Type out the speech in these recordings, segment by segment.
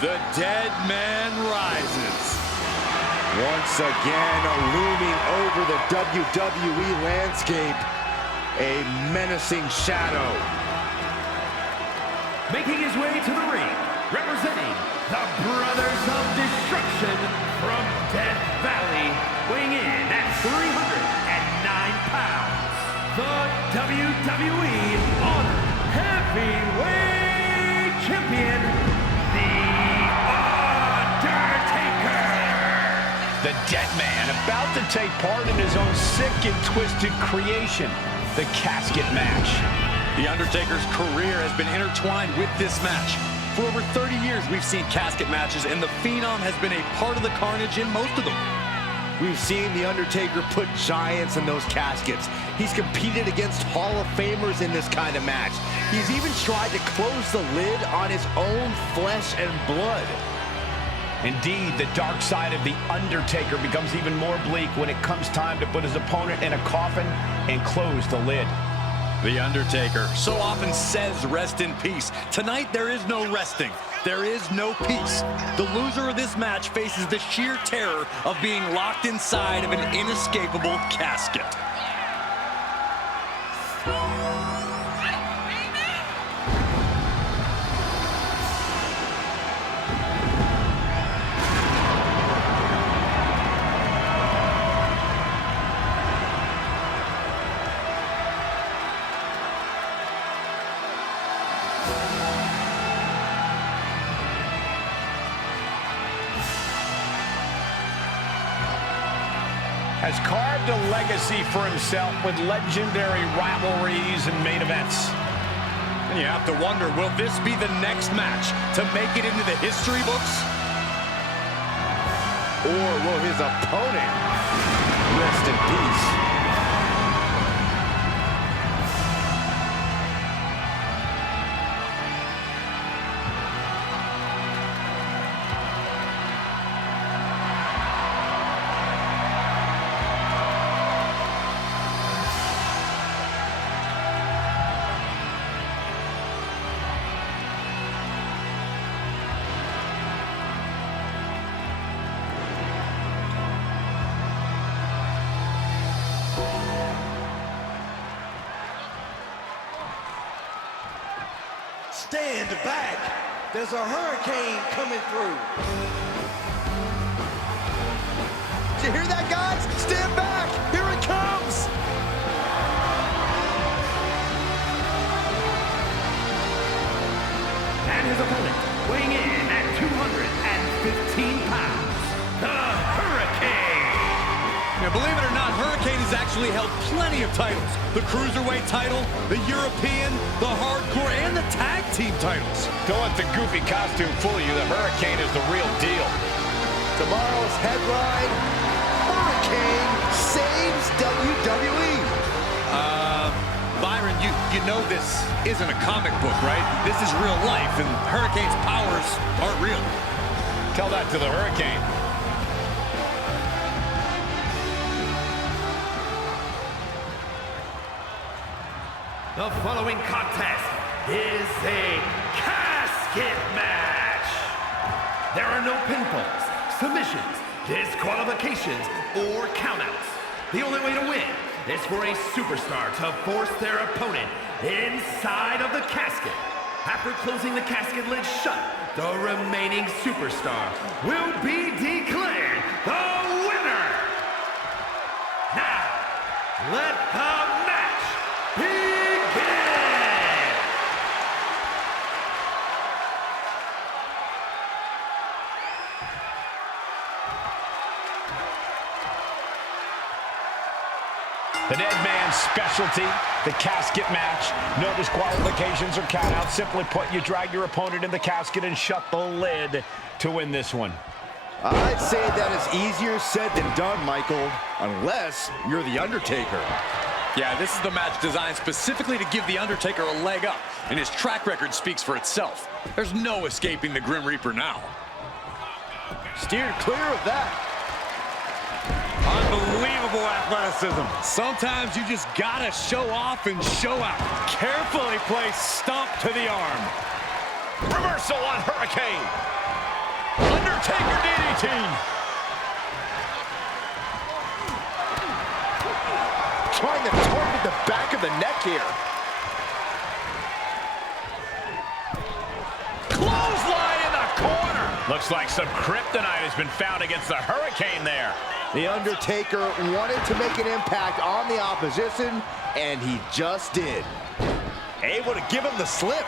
The Deadman rises. Once again, looming over the WWE landscape, a menacing shadow. Making his way to the ring, representing the Brothers of Destruction from Death Valley, weighing in at 309 pounds, the WWE Honor Heavyweight Champion, The Undertaker. The Deadman about to take part in his own sick and twisted creation, the casket match. The Undertaker's career has been intertwined with this match. For over 30 years, we've seen casket matches, and the Phenom has been a part of the carnage in most of them. We've seen The Undertaker put giants in those caskets. He's competed against Hall of Famers in this kind of match. He's even tried to close the lid on his own flesh and blood. Indeed, the dark side of The Undertaker becomes even more bleak when it comes time to put his opponent in a coffin and close the lid. The Undertaker so often says rest in peace. Tonight, there is no resting. There is no peace. The loser of this match faces the sheer terror of being locked inside of an inescapable casket. Has carved a legacy for himself with legendary rivalries and main events. And you have to wonder, will this be the next match to make it into the history books? Or will his opponent rest in peace? Stand back. There's a hurricane coming through. Did you hear that, guys? Stand back. Here it comes. And his opponent, weighing in at 215 pounds, the Hurricane. Now, believe it or not, Hurricane has actually held plenty of titles. The Cruiserweight title, the European, the Hardcore, and the Tag Team titles. Don't let the goofy costume fool you. The Hurricane is the real deal. Tomorrow's headline, Hurricane saves WWE. Byron, you know this isn't a comic book, right? This is real life, and Hurricane's powers aren't real. Tell that to the Hurricane. The following contest is a casket match. There are no pinfalls, submissions, disqualifications, or countouts. The only way to win is for a superstar to force their opponent inside of the casket. After closing the casket lid shut, the remaining superstar will be declared the winner. Now, let the match begin. The Deadman's specialty, the casket match. No disqualifications or countouts. Simply put, you drag your opponent in the casket and shut the lid to win this one. I'd say that is easier said than done, Michael, unless you're The Undertaker. Yeah, this is the match designed specifically to give The Undertaker a leg up, and his track record speaks for itself. There's no escaping the Grim Reaper now. Steered clear of that. Unbelievable athleticism. Sometimes you just gotta show off and show out. Carefully placed stomp to the arm. Reversal on Hurricane. Undertaker DDT. Trying to target the back of the neck here. Clothesline in the corner. Looks like some kryptonite has been found against the Hurricane there. The Undertaker wanted to make an impact on the opposition, and he just did. Able to give him the slip.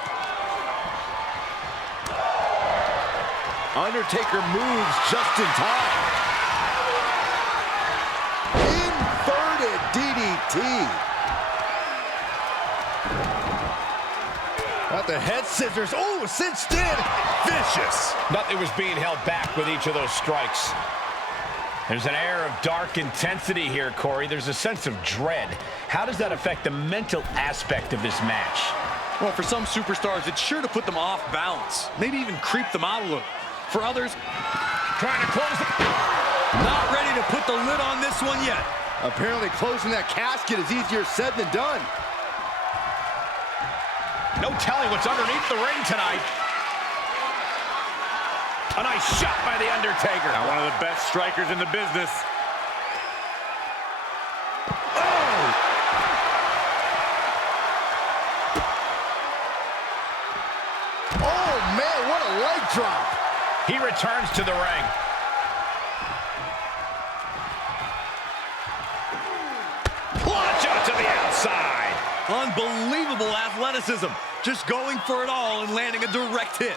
Undertaker moves just in time. Inverted DDT. Got the head scissors. Oh, cinched in. Vicious. Nothing was being held back with each of those strikes. There's an air of dark intensity here, Corey. There's a sense of dread. How does that affect the mental aspect of this match? Well, for some superstars, it's sure to put them off balance. Maybe even creep them out a little. For others, Trying to close the... not ready to put the lid on this one yet. Apparently closing that casket is easier said than done. No telling what's underneath the ring tonight. A nice shot by the Undertaker. Now, one of the best strikers in the business. Oh, man, what a leg drop. He returns to the ring. Launch out to the outside. Unbelievable athleticism. Just going for it all and landing a direct hit.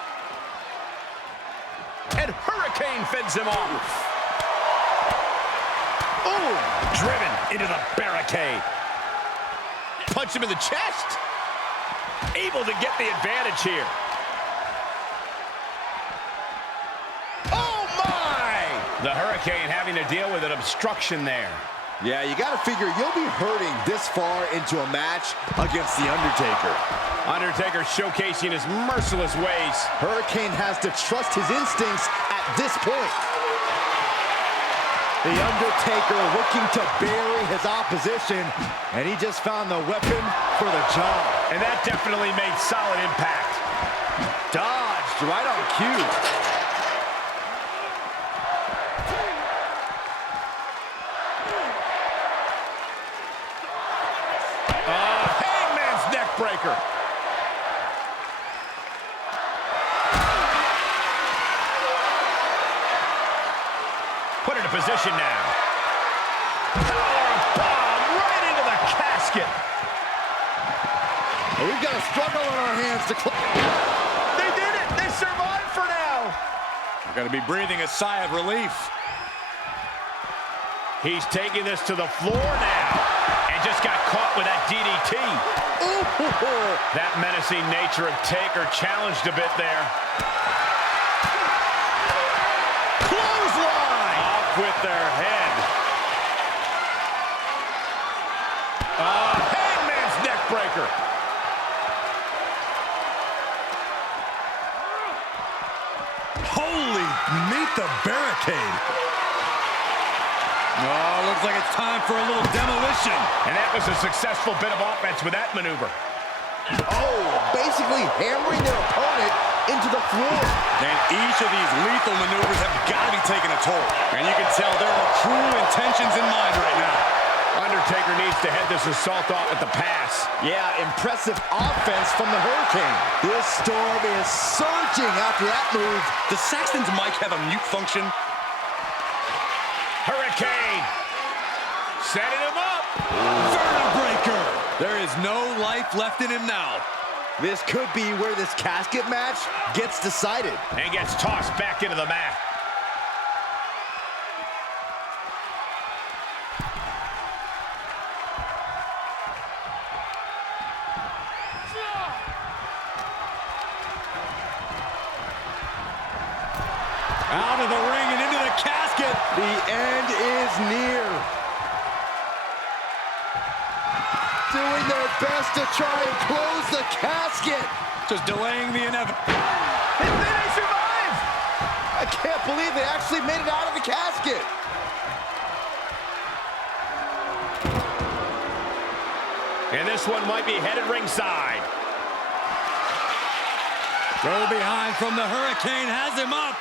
And Hurricane fends him off. Oh, driven into the barricade. Punch him in the chest. Able to get the advantage here. Oh, my! The Hurricane having to deal with an obstruction there. Yeah, you got to figure you'll be hurting this far into a match against The Undertaker. Undertaker showcasing his merciless ways. Hurricane has to trust his instincts at this point. The Undertaker looking to bury his opposition, and he just found the weapon for the job. And that definitely made solid impact. Dodged right on cue. Hangman's neck breaker. Put into position now. Power bomb right into the casket. Well, we've got a struggle on our hands to close. They did it. They survived for now. You're going to be breathing a sigh of relief. He's taking this to the floor now. And just got caught with that DDT. Ooh. That menacing nature of Taker challenged a bit there. Clothesline! Off with their head. Hangman's neck breaker. Holy, meet the barricade. Oh, looks like it's time for a little demolition. And that was a successful bit of offense with that maneuver. Oh, basically hammering their opponent into the floor. And each of these lethal maneuvers have got to be taking a toll. And you can tell there are cruel intentions in mind right now. Undertaker needs to head this assault off at the pass. Yeah, impressive offense from the Hurricane. This storm is surging after that move. Does Saxton's mic have a mute function? Hurricane setting him up. Vertebreaker. There is no life left in him now. This could be where this casket match gets decided. And gets tossed back into the mat. Out of the ring and into the casket. The end is near. Doing their best to try and close the casket. Just delaying the inevitable. And then they survive. I can't believe they actually made it out of the casket. And this one might be headed ringside. Throw behind from the Hurricane has him up.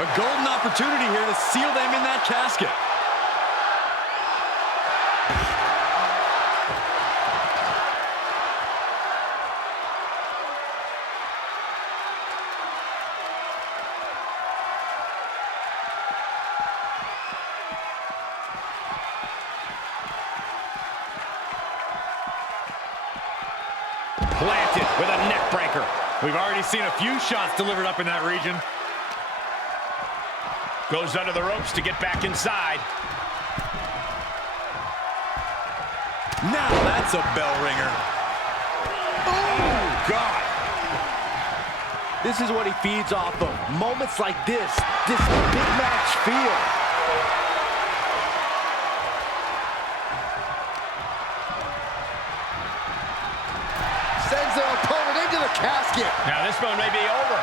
A golden opportunity here to seal them in that casket. Planted with a neck breaker. We've already seen a few shots delivered up in that region. Goes under the ropes to get back inside. Now that's a bell ringer. Oh, God. This is what he feeds off of. Moments like this big match feel. Sends their opponent into the casket. Now this one may be over.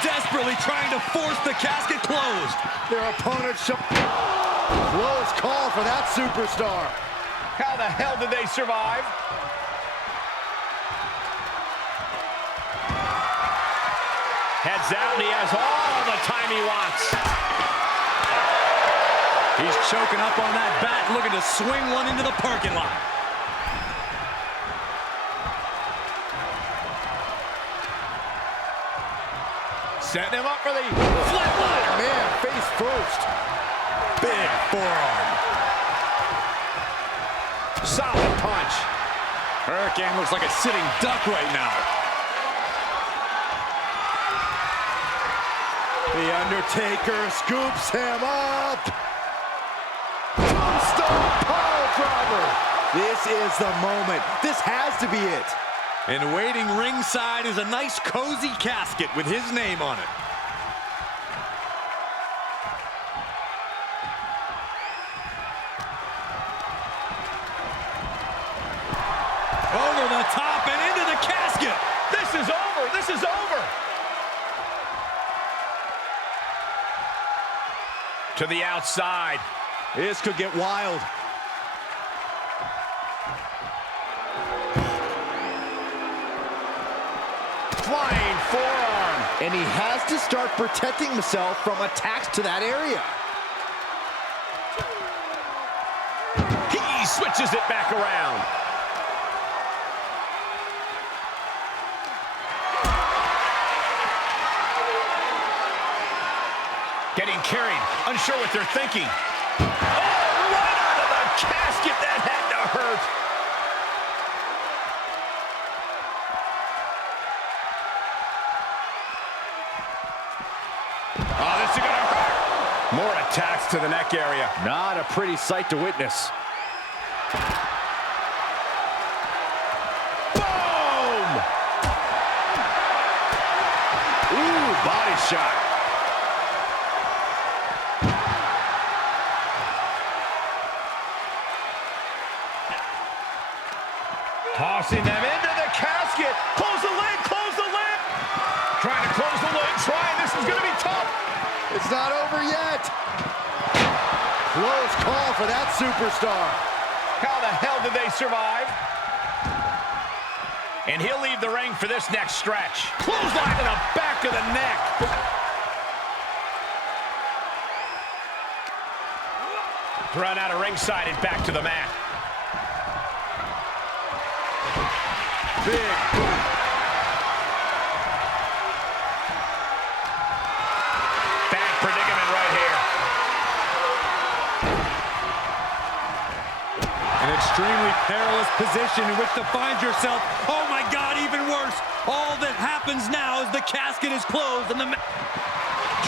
Desperately trying to force the casket closed. Their opponent close call for that superstar. How the hell did they survive? Heads out, and he has all the time he wants. He's choking up on that bat, looking to swing one into the parking lot. Setting him up for the Flatliner. Man, face first. Big forearm. solid punch. Hurricane looks like a sitting duck right now. The Undertaker scoops him up. Tombstone piledriver. This is the moment. This has to be it. And waiting ringside is a nice cozy casket with his name on it. Over the top and into the casket. This is over. This is over. To the outside. This could get wild. Flying forearm. And he has to start protecting himself from attacks to that area. He switches it back around. Getting carried, unsure what they're thinking. Oh, right out of the casket. That had to hurt. Oh, this is gonna hurt. More attacks to the neck area. Not a pretty sight to witness. Boom! Ooh, body shot. Tossing them into the casket. Close the lid, close the lid. Trying to close the lid, this is gonna be tough. It's not over yet. Close call for that superstar. How the hell did they survive? And he'll leave the ring for this next stretch. Clothesline to the back of the neck. Thrown out of ringside and back to the mat. Big boot. Bad predicament right here. An extremely perilous position in which to find yourself. Oh my God, even worse. All that happens now is the casket is closed and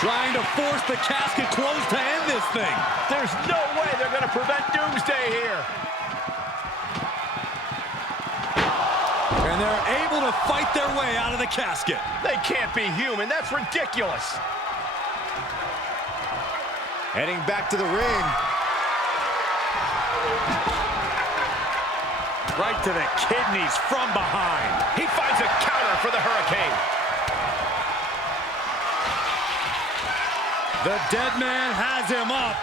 trying to force the casket closed to end this thing. There's no way they're going to prevent doomsday here. And they're able to fight their way out of the casket. They can't be human. That's ridiculous. Heading back to the ring. Right to the kidneys from behind. He finds a counter for the Hurricane. The Deadman has him up.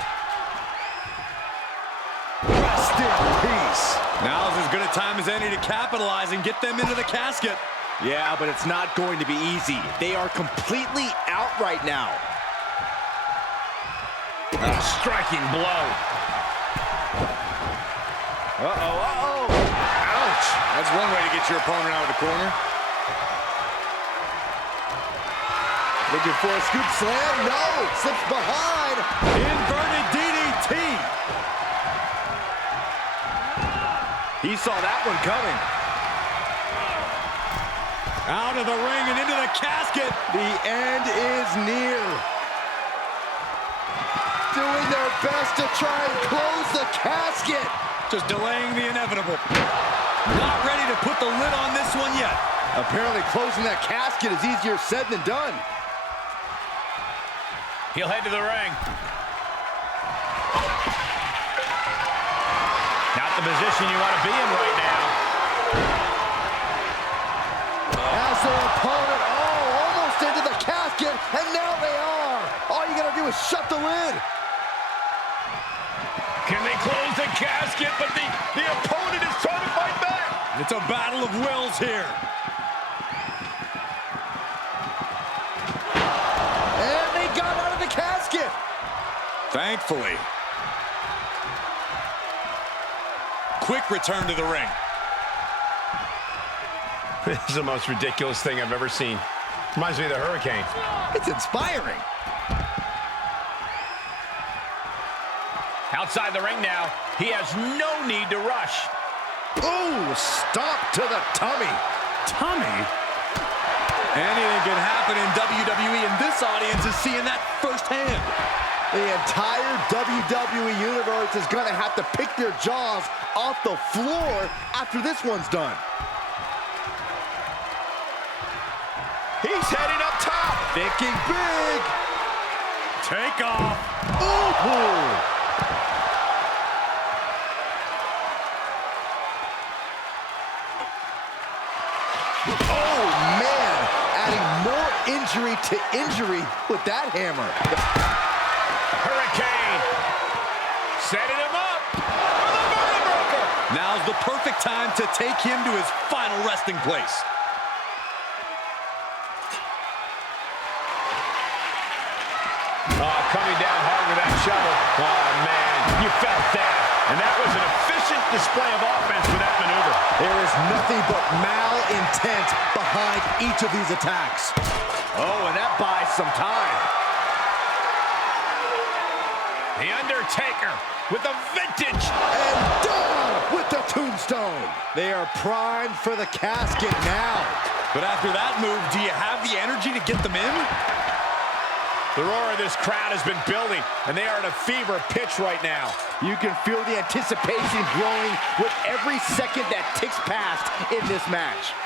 Rest in peace. Now's as good a time as any to capitalize and get them into the casket. Yeah, but it's not going to be easy. They are completely out right now. A striking blow. Uh-oh. Ouch. That's one way to get your opponent out of the corner. Looking for a scoop slam. No, slips behind. Inverted DDT. He saw that one coming. Out of the ring and into the casket. The end is near. Doing their best to try and close the casket. Just delaying the inevitable. Not ready to put the lid on this one yet. Apparently closing that casket is easier said than done. He'll head to the ring. Not the position you want to be in right now. As their opponent, almost into the casket, and now they are. All you gotta do is shut the lid. Can they close the casket? But the opponent is trying to fight back. It's a battle of wills here. And they got out of the casket. Thankfully. Quick return to the ring. This is the most ridiculous thing I've ever seen. Reminds me of the Hurricane. It's inspiring. Outside the ring now. He has no need to rush. Ooh, stop to the tummy. Tummy? Anything can happen in WWE, and this audience is seeing that firsthand. The entire WWE Universe is going to have to pick their jaws off the floor after this one's done. He's heading up top. Thinking big. Take off. Ooh. Oh, man. Adding more injury to injury with that hammer. Hurricane. Setting him up for the vertebreaker. Now's the perfect time to take him to his final resting place. Coming down hard with that shovel. Oh, man, you felt that. And that was an efficient display of offense with that maneuver. There is nothing but malintent behind each of these attacks. Oh, and that buys some time. The Undertaker with the vintage. And down with the tombstone. They are primed for the casket now. But after that move, do you have the energy to get them in? The roar of this crowd has been building, and they are at a fever pitch right now. You can feel the anticipation growing with every second that ticks past in this match.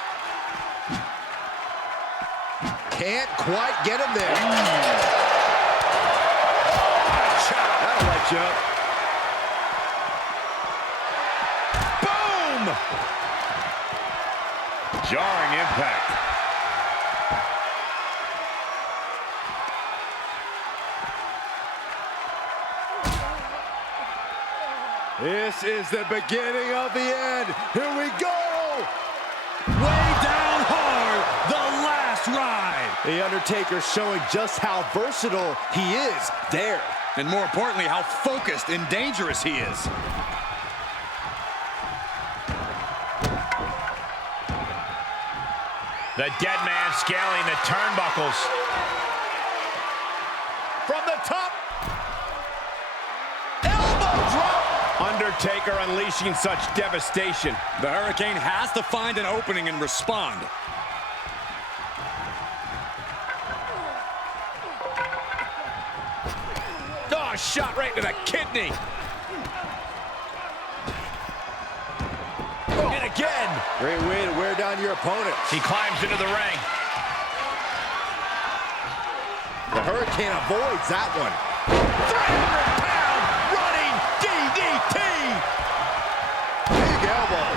Can't quite get him there. That'll light you up. Boom! Jarring impact. This is the beginning of the end. Here we go. Way down hard, the last ride. The Undertaker showing just how versatile he is there. And more importantly, how focused and dangerous he is. The Deadman scaling the turnbuckles. From the top. Elbow drop. Undertaker unleashing such devastation. The Hurricane has to find an opening and respond. Oh, shot right to the kidney. And again. Great way to wear down your opponent. He climbs into the ring. The Hurricane avoids that one. 300-pound running DDT. Big elbow.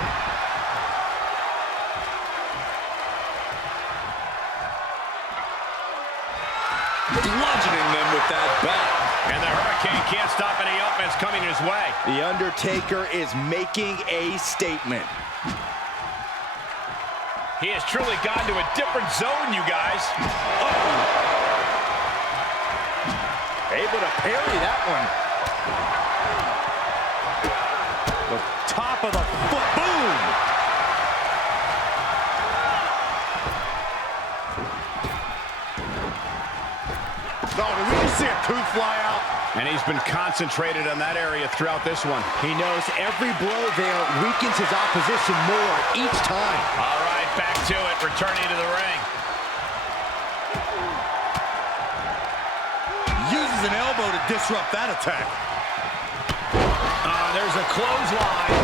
Bludgeoning them with that bat. And the Hurricane can't stop any offense coming his way. The Undertaker is making a statement. He has truly gone to a different zone, you guys. Able to parry that one. The top of the foot. Boom! Oh, did we just see a tooth fly out? And he's been concentrated on that area throughout this one. He knows every blow there weakens his opposition more each time. All right, back to it, returning to the ring. Uses an elbow to disrupt that attack. There's a clothesline.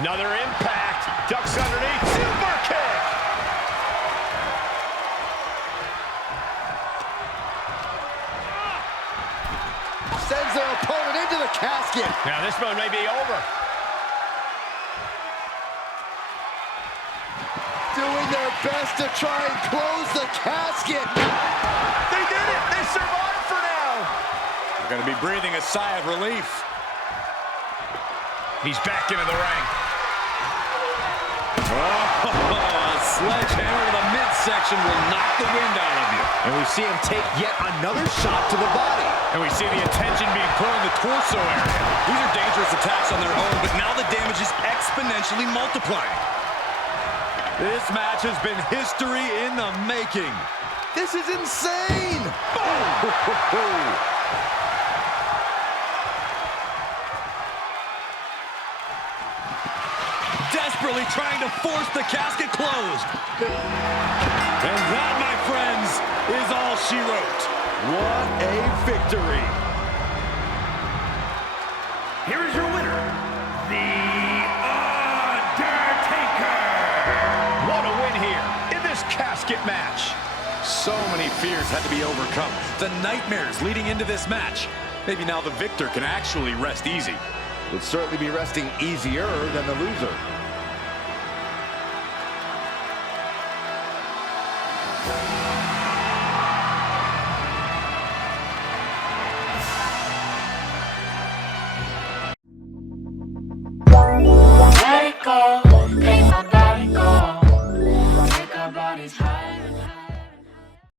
Another impact. Ducks underneath. Super kick. Sends their opponent into the casket. Now this one may be over. Doing their best to try and close the casket. They did it. They survived for now. They're going to be breathing a sigh of relief. He's back into the ring. Oh, a sledgehammer to the midsection will knock the wind out of you. And we see him take yet another shot to the body. And we see the attention being put on the torso area. These are dangerous attacks on their own, but now the damage is exponentially multiplying. This match has been history in the making. This is insane. Boom! Desperately trying to force the casket closed. And that, my friends, is all she wrote. What a victory. Here is your winner, The Undertaker. What a win here in this casket match. So many fears had to be overcome. The nightmares leading into this match. Maybe now the victor can actually rest easy. Would certainly be resting easier than the loser. Let it go.